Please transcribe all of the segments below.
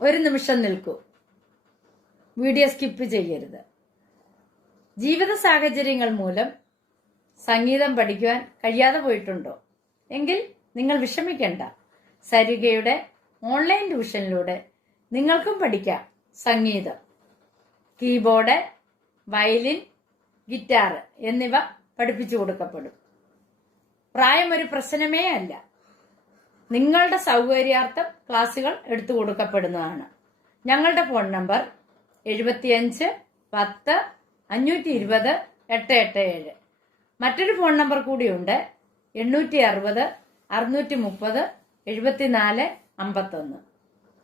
ഒരു നിമിഷം നിൽക്കൂ. വീഡിയോ സ്കിപ്പ് ചെയ്യരുത്. ജീവിത സാഹചര്യങ്ങൾ മൂലം സംഗീതം പഠിക്കുവാൻ കഴിയാതെ പോയിട്ടുണ്ടോ? എങ്കിൽ നിങ്ങൾ വിഷമിക്കേണ്ട. സരിഗയുടെ ഓൺലൈൻ ട്യൂഷനിലൂടെ നിങ്ങൾക്കും പഠിക്കാം സംഗീതം. കീബോർഡ്, വയലിൻ, ഗിറ്റാർ എന്നിവ പഠിപ്പിച്ചു കൊടുക്കപ്പെടും. പ്രായം ഒരു പ്രശ്നമേ അല്ല. നിങ്ങളുടെ സൗകര്യാർത്ഥം ക്ലാസുകൾ എടുത്തു കൊടുക്കപ്പെടുന്നതാണ്. ഞങ്ങളുടെ ഫോൺ നമ്പർ 75 10 520 887. മറ്റൊരു ഫോൺ നമ്പർ കൂടിയുണ്ട്, 860 630 74 51.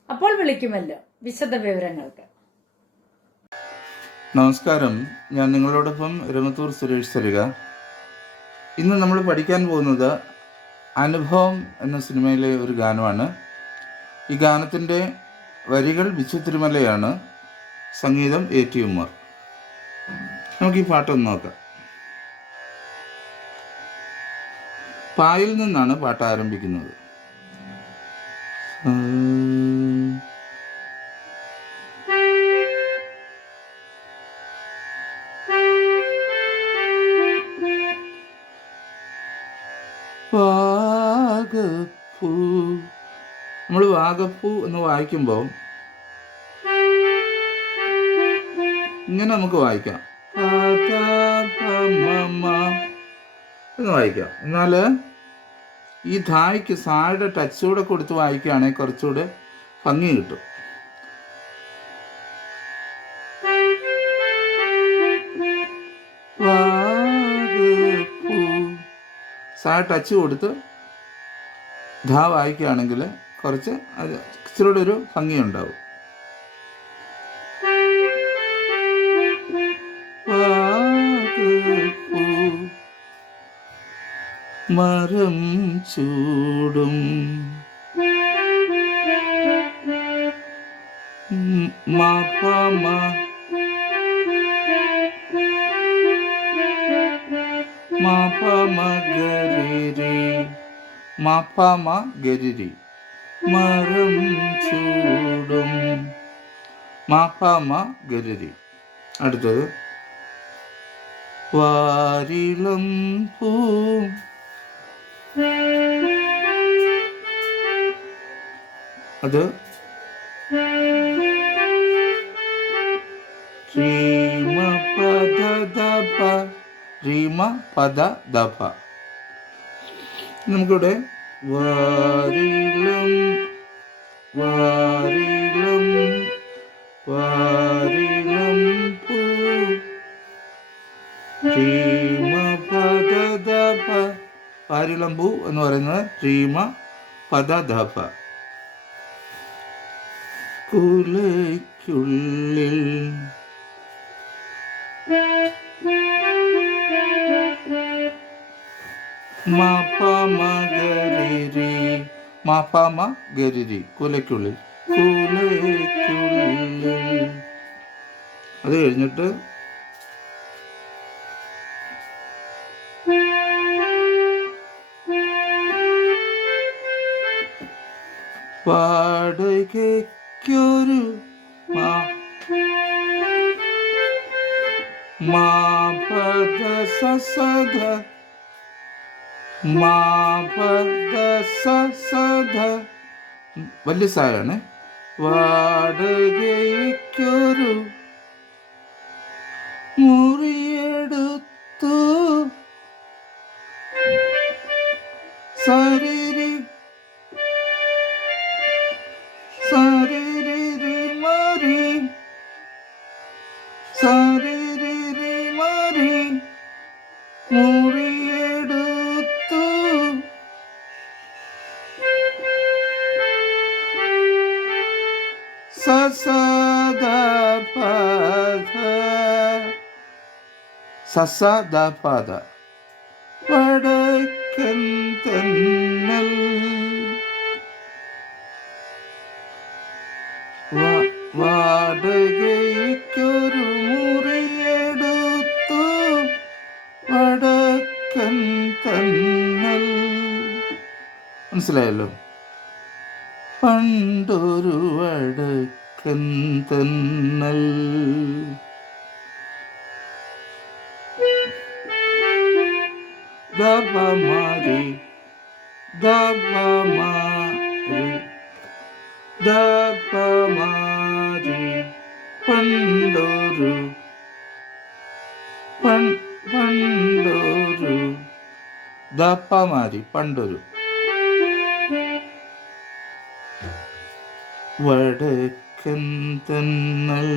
അപ്പോൾ വിളിക്കുമല്ലോ വിശദ വിവരങ്ങൾക്ക്. നമസ്കാരം, ഞാൻ നിങ്ങളോടൊപ്പം രമത്തൂർ സുരേഷ് സരിക. ഇന്ന് നമ്മൾ പഠിക്കാൻ പോകുന്നത് അനുഭവം എന്ന സിനിമയിലെ ഒരു ഗാനമാണ്. ഈ ഗാനത്തിൻ്റെ വരികൾ ബിച്ചു തിരുമലയാണ്, സംഗീതം A.T. ഉമ്മർ. നമുക്ക് ഈ പാട്ടൊന്ന് നോക്കാം. പായിൽ നിന്നാണ് പാട്ട് ആരംഭിക്കുന്നത്. വാഗപ്പൂ. നമ്മൾ വാഗപ്പൂ എന്ന് വായിക്കുമ്പോൾ ഇങ്ങനെ നമുക്ക് വായിക്കാം, എന്ന് വായിക്കാം. എന്നാൽ ഈ ധായ്ക്ക് സായുടെ ടച്ച് കൂടെ കൊടുത്ത് വായിക്കുകയാണെങ്കിൽ കുറച്ചുകൂടെ ഭംഗി കിട്ടും. സാ ടച്ച് കൊടുത്ത് ധാ വായിക്കുകയാണെങ്കിൽ കുറച്ച് അത് ഇച്ചിരൂടെ ഒരു ഭംഗിയുണ്ടാവും. മരം ചൂടും മാപ്പമ മാപ്പമ ഗരിരി മാപ്പമ ഗരിരി മരം ചൂടും മാപ്പമ ഗരിരി. അടുത്തത് വാരിളം പൂ അത് റീമ പദ ദപ റീമ പദ ദപ. നമുക്കിവിടെ വാരിളം വാരിളം വാരിളം പൂ റീമ പദ ദപ. വാരിളമ്പൂ എന്ന് പറയുന്നത് റീമ പദ ദപ. കുലയ്ക്കുള്ളിൽ മാപ്പമ ഗരിരി മാപ്പമ ഗരിരി കുലയ്ക്കുള്ളിൽ കുലയ്ക്കുള്ളിൽ. അത് കഴിഞ്ഞിട്ട് വാടകയ്ക്കൊരു മാപദ സസധ മാപദ സസധ വലിയ സായാണ്. വാടകയ്ക്കൊരു മുറിയെടുത്തു സരിരി സരിരി മരി സരിരി മരി മുറിയെടുത്തു സസദ പദ സസദ പദ വടക്കൻ തന്നൽ വാടകയ്ക്കൊരു മുറിയെടുത്തു വടക്കൻ തന്നൽ. മനസ്സിലായല്ലോ? പണ്ട് പണ്ടൊരു വടക്കൻ തന്നൽ. ദപമാരി ദപമാരി ദപമാരി പണ്ടൊരു പണ്ടൊരു ദപ്പമാരി പണ്ടൊരു വടക്കൻ തന്നൽ.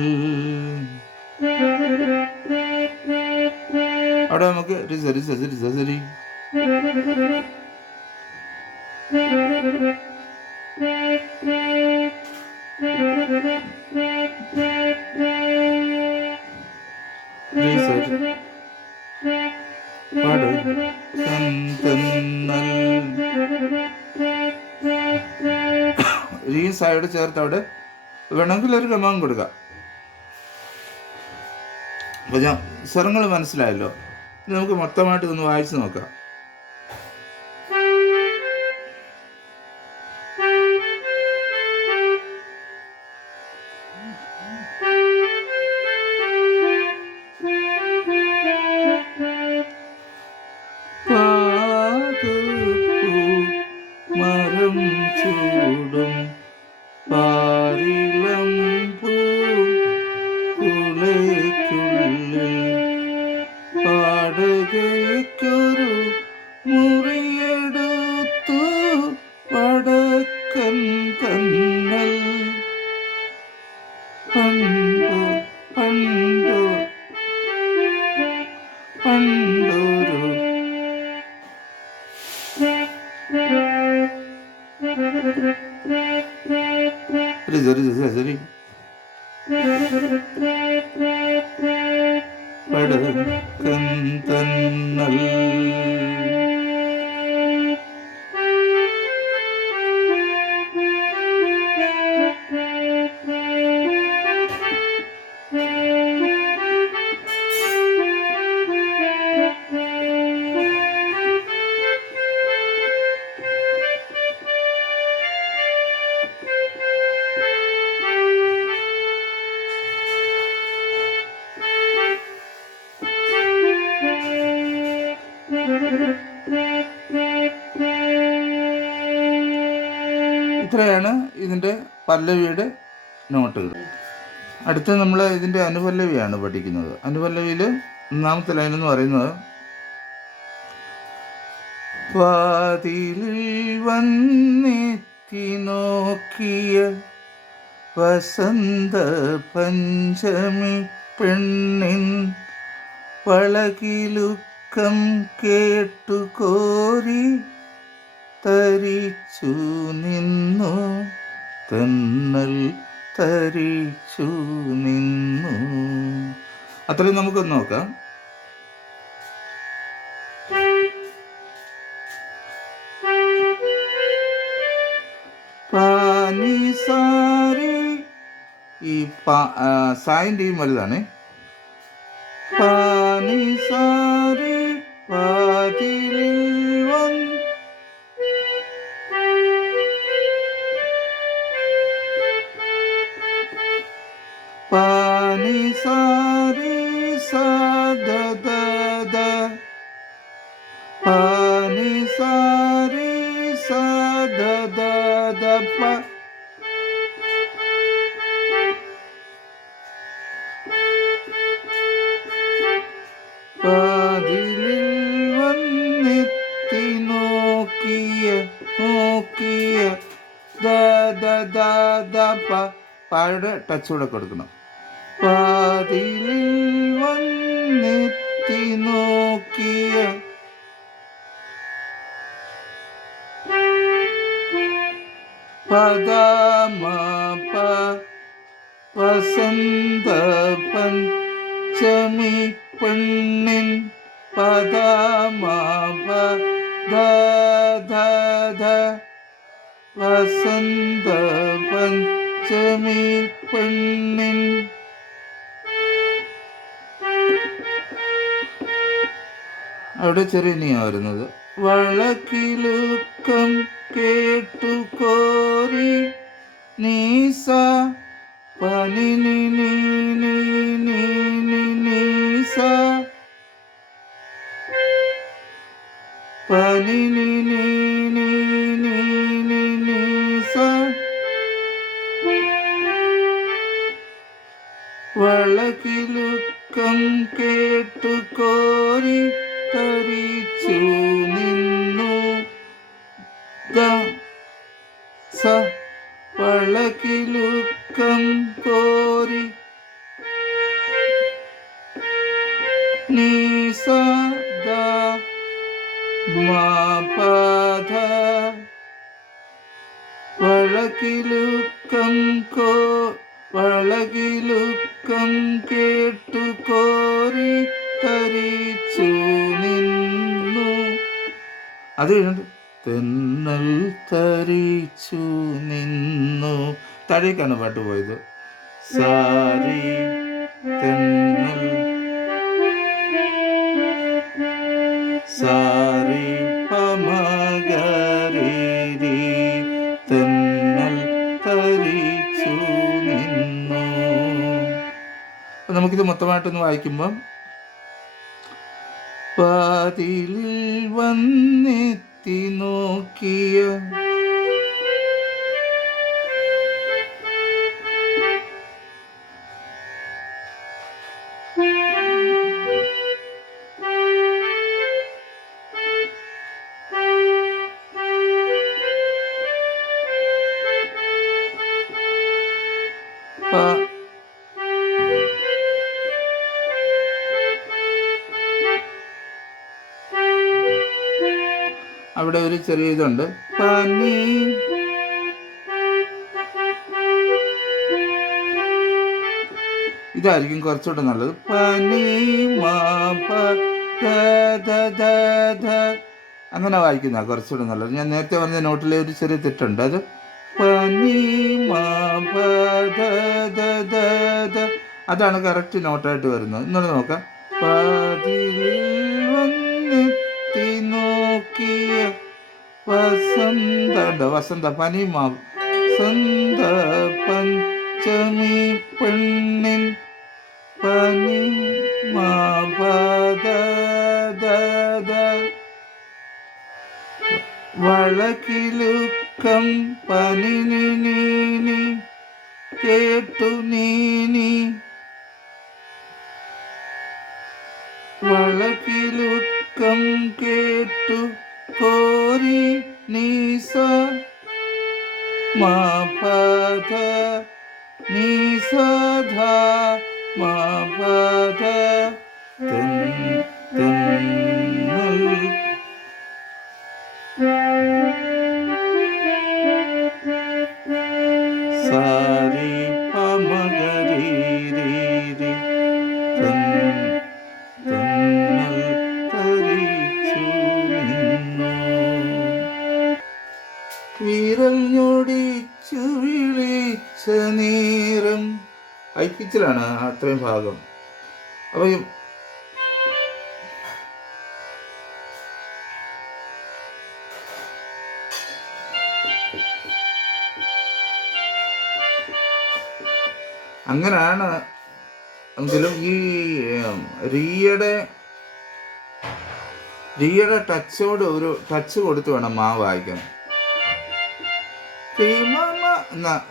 അവിടെ നമുക്ക് റിസ റിസ റിസ സരി സൈഡ് ചേർത്ത് അവിടെ വേണമെങ്കിൽ ഒരു ഗമം കൊടുക്കാം. അപ്പോൾ ഞാൻ സ്വരങ്ങൾ മനസ്സിലായല്ലോ. നമുക്ക് മൊത്തമായിട്ട് ഇതൊന്ന് വായിച്ചു നോക്കാം. മരം ചൂടും പാരിളം പൂക്കുലയ്ക്കുള്ളിൽ പാടുകയ്ക്കൊരു മുറിയെടുത്തു വടക്കൻ തന്നൽ. പണ്ടു പണ്ടു പണ്ടൊരു സരി വടക്കൻ തന്നൽ. ഇത്രയാണ് ഇതിൻ്റെ പല്ലവിയുടെ നോട്ടുകൾ. അടുത്ത് നമ്മൾ ഇതിൻ്റെ അനുപല്ലവിയാണ് പഠിക്കുന്നത്. അനുപല്ലവിയിൽ ഒന്നാമത്തെ ലൈൻ എന്ന് പറയുന്നത് വാതിലിൽ വന്നെത്തി നോക്കിയ വസന്ത പഞ്ചമി പെണ്ണിൻ വളകിലുക്കം കേട്ടു കോരി തരിച്ചു നിന്നു തന്നൽ തരിച്ചു നിന്നു. അത്രയും നമുക്കൊന്ന് നോക്കാം. പാനിസാരി ഈ സായിൻ്റെയും വലുതാണ്. പാനിസാരി വാതിലിൽ വന്ന് പാനിസാരി സദദ പാനിസാരി സദദ വാതിലിൽ വന്നെത്തി നോക്കിയ പായുടെ ടച്ച് കൂടെ കൊടുക്കണം. വാതിലിൽ വന്നെത്തി നോക്കിയ പദമപ വസന്ത പഞ്ചമി പെണ്ണിൻ പദമപ ദ വസന്ത പഞ്ചമി പെണ്ണിൻ അവിടെ ചെറിയ നീ വരുന്നത്. വളക്കിലുക്കം കേട്ടു കോരി നീസ പനി നി നി നി നി നി നീസ പനി നി നി നി നി നി നീസ വളകിലുക്കം കേട്ടു കോരി തരിച്ചു നിന്നു സ വളകിലുക്കം കോരി നീസ ദ മാപധ വളകിലുക്കം കേട്ടു കോരി തരിച്ചു നിന്നു. അത് കഴിഞ്ഞിട്ട് തെന്നൽ തരിച്ചു നിന്നു. താഴേക്കാണ് പാട്ട് പോയത്. സാരി തെന്നൽ സാരി പമഗരി തെന്നൽ തരിച്ചു നിന്നു. നമുക്കിത് മൊത്തമായിട്ടൊന്ന് വായിക്കുമ്പം വാതിലിൽ വന്നെത്തി നോക്കിയ അവിടെ ഒരു ചെറിയ ഇതുണ്ട്. പനി ഇതായിരിക്കും കുറച്ചുകൂടെ നല്ലത്. പനി അങ്ങനെ വായിക്കുന്ന കുറച്ചുകൂടെ നല്ലത്. ഞാൻ നേരത്തെ പറഞ്ഞ നോട്ടിലെ ഒരു ചെറിയ തെറ്റുണ്ട്. അത് പനി അതാണ് കറക്റ്റ് നോട്ടായിട്ട് വരുന്നത്. ഇന്നൊന്ന് നോക്കാം. വന്നെത്തി നോക്കിയ വസന്ത പനി വസന്ത പഞ്ചമി പെണ്ണിൻ പനി വളകിലുക്കം പനി നീ കേട്ടു നീ വളകിലുക്കം കേട്ടു കോരി നീസ മാപധ നീസധ മാപധ തെന്നൽ സാരി പമഗരി തെന്നൽ തരിച്ചു നിന്നു. വിരൽ ഞൊടിച്ചു വിളിച്ച നേരം ഐപ്പിച്ചിലാണ് അത്രയും ഭാഗം. അപ്പൊ അങ്ങനെയാണ് എങ്കിലും ഈ റിയയുടെ ടച്ചോട് ഒരു ടച്ച് കൊടുത്ത് വേണം മാ വായിക്കാൻ.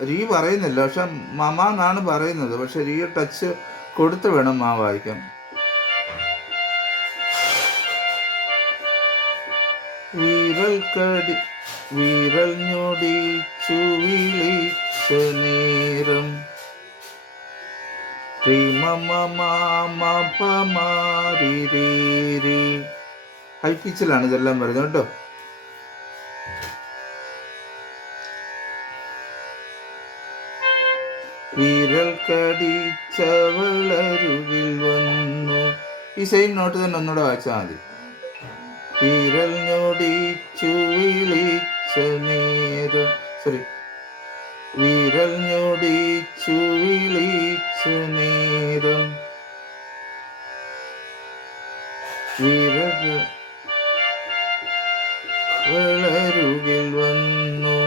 റീ പറയുന്നില്ല, പക്ഷെ മമ എന്നാണ് പറയുന്നത്. പക്ഷെ റിയ ടച്ച് കൊടുത്ത് വേണം മാ വായിക്കാൻ. വിരൽ ഞൊടിച്ചു വിളിച്ച നേരം ഹൈ പിച്ചിലാണ് ഇതെല്ലാം വരുന്നത് കേട്ടോ. വിരൽ കടിച്ചവളരുകിൽ വന്നു. ഈ സെയിം നോട്ട് തന്നെ ഒന്നുകൂടെ വായിച്ചാൽ മതി. വിരൽ ഞൊടിച്ചു വിളിച്ച നേരം വിരൽ ഞൊടിച്ചു വിളിച്ച നേരം വളരുകിൽ വന്നു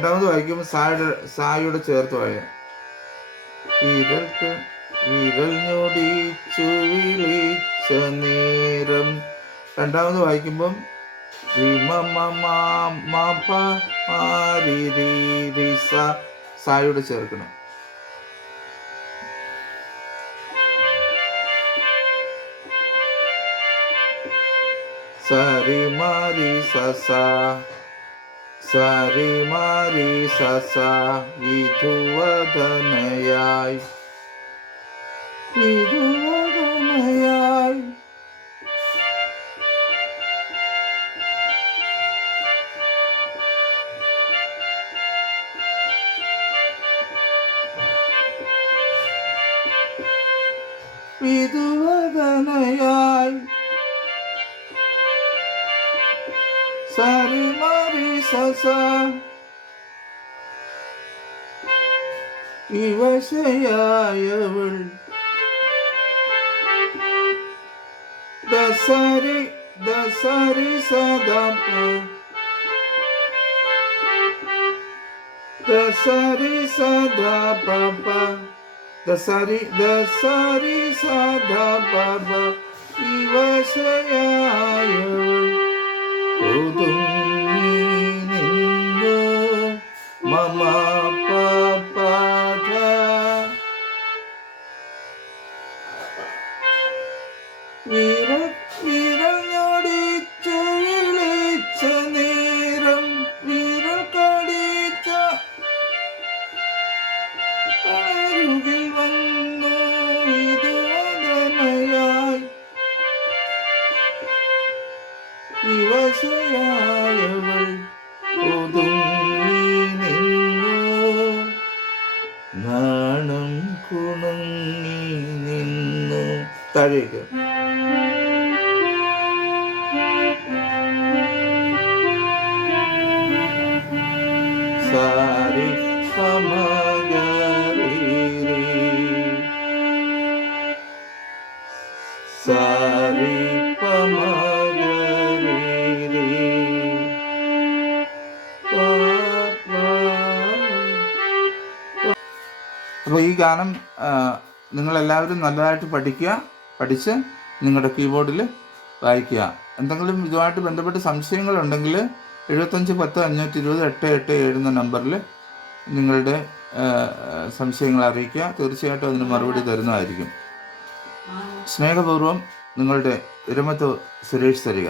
രണ്ടാമത് വായിക്കുമ്പോൾ സായുടെ ചേർത്ത് വായ. വിരൽക്ക് വിരൽ ഞൊടിച്ചു വിളിച്ച നേരം. രണ്ടാമത് വായിക്കുമ്പം സായുടെ ചേർക്കണം. സരി മാരി സസ സരി മാരി സസ വിധുവദനയായി വിധുവദനയായി. വിധുവദനയായി സരി മാരി സസ വിവശയായവൾ ദസരി ദസരി സദപ ദസരി സദപ ദസരി ദസരി സദപ വിവശയായവൾ ഒതുങ്ങി നിന്നു മമ പപധ. വിരൽ ഞൊടിച്ചു വിളിച്ച നേരം വിരൽ കടിച്ച അരുകിൽ വന്നു വിധുവദനയായി വിവശയായവൾ ഒതുങ്ങി നിന്നു നാണം കുണങ്ങി നിന്നു. താഴേക്ക് സാരി പമഗരി സാരി പമഗരി. അപ്പോൾ ഈ ഗാനം നിങ്ങളെല്ലാവരും നല്ലതായിട്ട് പഠിച്ച് നിങ്ങളുടെ കീബോർഡിൽ വായിക്കുക. എന്തെങ്കിലും ഇതുമായിട്ട് ബന്ധപ്പെട്ട് സംശയങ്ങളുണ്ടെങ്കിൽ 7510-520-887 എന്ന നമ്പറിൽ നിങ്ങളുടെ സംശയങ്ങൾ അറിയിക്കുക. തീർച്ചയായിട്ടും അതിന് മറുപടി തരുന്നതായിരിക്കും. സ്നേഹപൂർവ്വം നിങ്ങളുടെ ഇരമത്തൂർ സുരേഷ് തരിക.